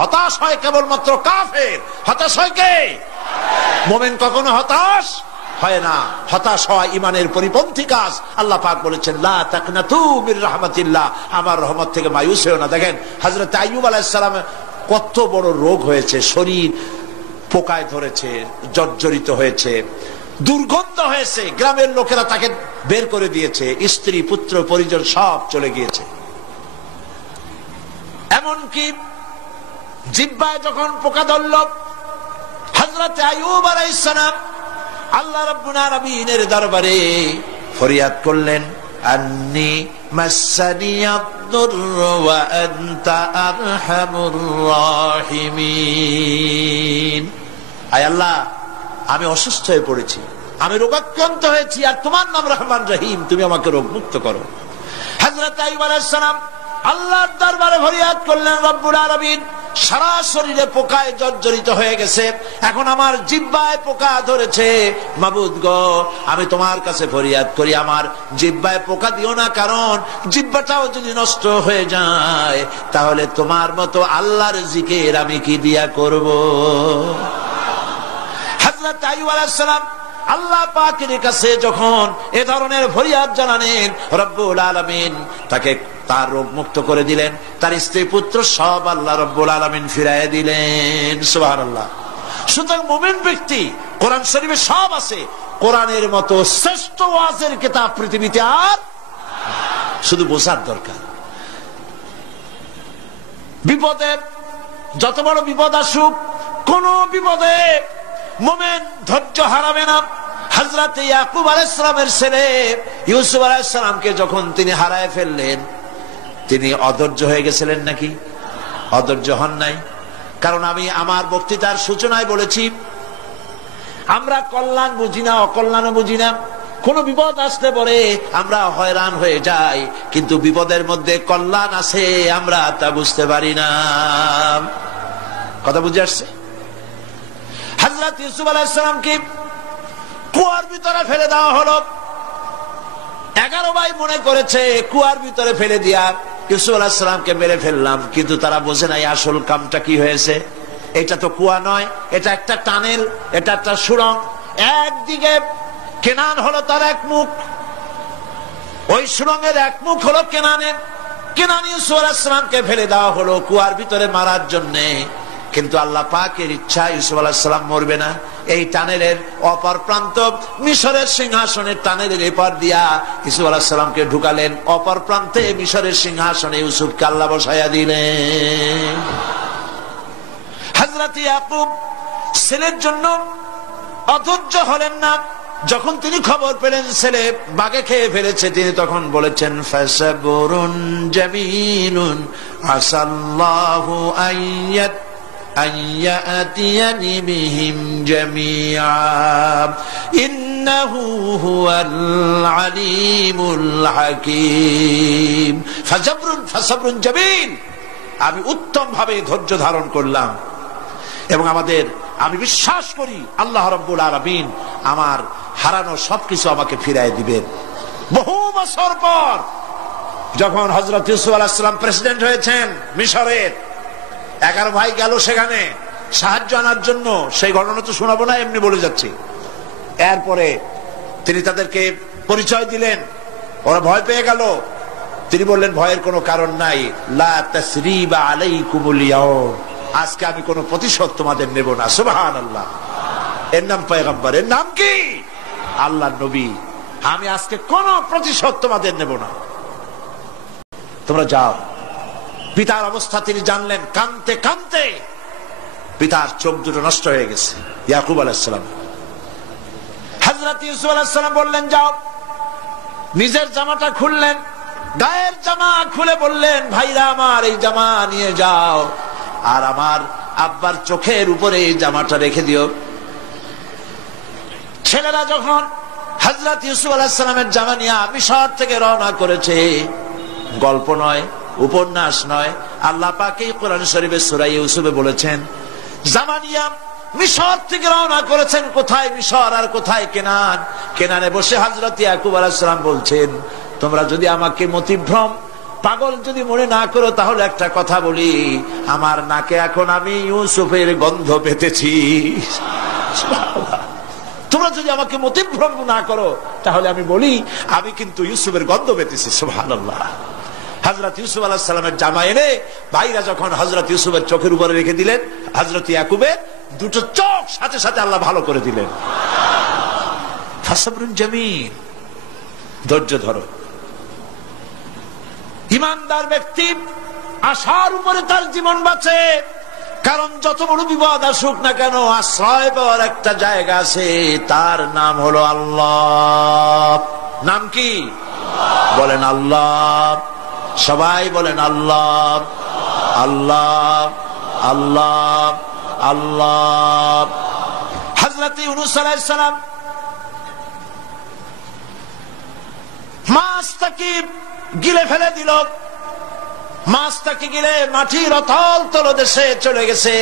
হতাশ হয় কেবলমাত্র কাফের। হতাশ হয় কে? মুমিন কখনো হতাশ হয় না। হতাশ হয় ইমানের পরিপন্থী কাজ। আল্লাহ পাক বলেছেন লা তাকনাতু মির রাহমাতিল্লাহ, আমার রহমত থেকে মায়ুস হও না। দেখেন হযরত আইয়ুব আলাইহিস সালামের কত বড় রোগ হয়েছে, শরীর পোকায় ধরেছে, জর্জরিত হয়েছে, দুর্গন্ধ হয়েছে, গ্রামের লোকেরা তাকে বের করে দিয়েছে, স্ত্রী পুত্র পরিজন সব চলে গিয়েছে। এমনকি জিহ্বায় যখন পোকা ধরল, হযরত আইয়ুব আলাইহিস সালাম আল্লাহ রাব্বুল আলামিনের দরবারে ফরিয়াদ করলেন, আন্নী মাসসানিয়াদ-দুররু ওয়া আনতা আরহামুর রাহিমিন। আয় আল্লাহ, আমি অসুস্থ হয়ে পড়েছি, আমি রোগাক্রান্ত হয়েছি, আর তোমার নাম রহমান রহিম, তুমি আমাকে রোগ মুক্ত করো। হযরত আইয়ুব আলাইহিস সালাম আল্লাহর দরবারে ফরিয়াদ করলেন, রব্বুল আলামিন সারা শরীরে পোকায় জর্জরিত হয়ে গেছে, এখন আমার জিহ্বায় পোকা ধরেছে, মাবুদ গো আমি তোমার কাছে ফরিয়াদ করি আমার জিহ্বায় পোকা দিও না, কারণ জিহ্বাটাও যদি নষ্ট হয়ে যায় তাহলে তোমার মতো আল্লাহর জিকির আমি কি দিয়া করব। হযরত আইয়ুব আলাইহিস সালাম আল্লাহ পাকের কাছে যখন এ ধরনের ফরিয়াদ জানালেন, রব্বুল আলামিন তাকে তার রোগ মুক্ত করে দিলেন, তার স্ত্রী পুত্র সব আল্লাহ রব্বুল আলামিন ফিরাইয়া দিলেন। সুবহানাল্লাহ। সুতরাং মুমিন ব্যক্তি, কোরআন শরীফে সব আছে, কোরআনের মতো শ্রেষ্ঠ ওয়াজের কিতাব পৃথিবীতে আর শুধু বোঝার দরকার। বিপদে যত বড় বিপদ আসুক, কোন বিপদে মুমিন ধৈর্য হারাবে না। হযরত ইয়াকুব আলাইহিস সালামের ছেলে ইউসুফ আলাইহিস সালামকে যখন তিনি হারায় ফেললেন, তিনি অধৈর্য হয়ে গেছিলেন নাকি? অধৈর্য হন নাই। কারণ আমি আমার বক্তৃতার সূচনায় বলেছি, আমরা কল্যাণ বুঝি না, অকল্যাণও বুঝি না। কোন বিপদ আসতে পরে আমরা হয়রান হয়ে যাই, কিন্তু বিপদের মধ্যে কল্যাণ আছে আমরা তা বুঝতে পারি না। কথা বুঝে আসছে? হযরত ইউসুফ আলাইহিস সালামকে কুয়ার ভিতরে ফেলে দেওয়া হলো। 11 ভাই মনে করেছে কুয়ার ভিতরে ফেলে দিয়া ইউসুফ আলাইহিস সালামকে মেরে ফেললাম, কিন্তু তারা বোঝে নাই আসল কামটা কি হয়েছে। এটা তো কুয়া নয়, এটা একটা টানেল, এটা একটা সুড়ঙ্গ। একদিকে কেনান হলো তার এক মুখ, ওই সুড়ঙ্গের এক মুখ হলো কেনানের। কেনান ইউসুফ আলাইহিস সালামকে ফেলে দেওয়া হলো কুয়ার ভিতরে মারার জন্যে, কিন্তু আল্লাহ পাকের ইচ্ছা ইউসুফ আলাইহিস সালাম মরবে না। এই টানেলের অপর প্রান্ত মিশরের সিংহাসনের টানেলের এপার দিয়া ইউসুফ আলাইহিস সালামকে ঢুকালেন, অপর প্রান্তে মিশরের সিংহাসনে ইউসুফকে আল্লাহ বসাইয়া দিলেন। হযরত ইয়াকুব ছেলের জন্য অধৈর্য হলেন না। যখন তিনি খবর পেলেন ছেলে বাঘে খেয়ে ফেলেছে, তিনি তখন বলেছেন, ফাসাবুরুন জামিলুন আসাল্লাহু আইয়াত আইয়াতিয়ানি বিহিম জামিআ ইন্নাহু হুয়াল আলিমুল হাকীম। ফাসাবরুন জামিল, আমি উত্তম ভাবে ধৈর্য ধারণ করলাম, এবং আমি বিশ্বাস করি আল্লাহ রাব্বুল আলামিন আমার হারানো সবকিছু আমাকে ফিরাই দিবেন। বহু বছর পর যখন হযরত ইউসুফ আলাইহিস সালাম প্রেসিডেন্ট হয়েছেন মিশরের, 11 ভাই গেল সেখানে সাহায্য আনার জন্য। সেই ঘটনা তো শোনাবো না, এমনি বলে যাচ্ছি। এরপরে তিনি তাদেরকে পরিচয় দিলেন, ওরা ভয় পেয়ে গেল। তিনি বললেন, ভয়ের কোনো কারণ নাই, লা তাসরিবা আলাইকুমুল ইয়াউম, আজকে আমি কোনো প্রতিশোধ তোমাদের নেব না। সুবহানাল্লাহ। এর নাম পয়গম্বর, এর নাম কি? আল্লাহর নবী। আমি আজকে কোনো প্রতিশোধ তোমাদের নেব না, তোমরা যাও। পিতার অবস্থা তিনি জানলেন, কাঁদতে কাঁদতে পিতার চোখ দুটো নষ্ট হয়ে গেছে। ইয়াকুব আলাইহিস সালাম, হযরত ইউসুফ আলাইহিস সালাম বললেন, যাও। নিজের জামাটা খুললেন, গায়ের জামা খুলে বললেন, ভাইরা আমার এই জামা নিয়ে যাও, আর আমার আব্বার চোখের উপরে এই জামাটা রেখে দিও। ছেলেরা যখন হযরত ইউসুফ আলাইহিস সালামের জামা নিয়ে মিশর থেকে রওনা করেছে, গল্প নয়, উপন্যাস নয়, আল্লাহ পাক এই কোরআন শরীফে সূরা ইউসুফে বলেছেন, জামা নিয়ে মিশর থেকে রওনা করেছেন। কোথায় মিশর আর কোথায় কেনান? কেনানে বসে হযরত ইয়াকুব আলাইহিস সালাম বলছেন, তোমরা যদি আমাকে মতিভ্রম পাগল যদি মনে না করো তাহলে একটা কথা বলি, আমার নাকে এখন আমি ইউসুফের গন্ধ পেতেছি। তোমরা যদি আমাকে মতিভ্রম না করো তাহলে আমি বলি আমি কিন্তু ইউসুফের গন্ধ পেতেছি। সুবহানাল্লাহ। হযরত ইউসুফ আলাইহিস সালামের জামা এনে ভাইরা যখন হযরত ইউসুফের চোখের উপরে রেখে দিলেন, হযরত ইয়াকুবের দুটো চোখ সাথে সাথে আল্লাহ ভালো করে দিলেন। ফাসবরুন জামিল, ধৈর্য ধরো। ইমানদার ব্যক্তি আশার উপরে তার জীবন বাঁচে, কারণ যত বড় বিপদ আসুক না কেন আশ্রয় পাওয়ার একটা জায়গা আছে, তার নাম হলো আল্লাহ। নাম কি? বলেন আল্লাহ। সবাই বলেন আল্লাহ আল্লাহ আল্লাহ আল্লাহ। হযরত ইউনূস আলাইহিস সালাম মাছটাকে গিলে ফেলে দিল, মাছটাকে গিলে মাটির অতল তলদেশে চলে গেছে।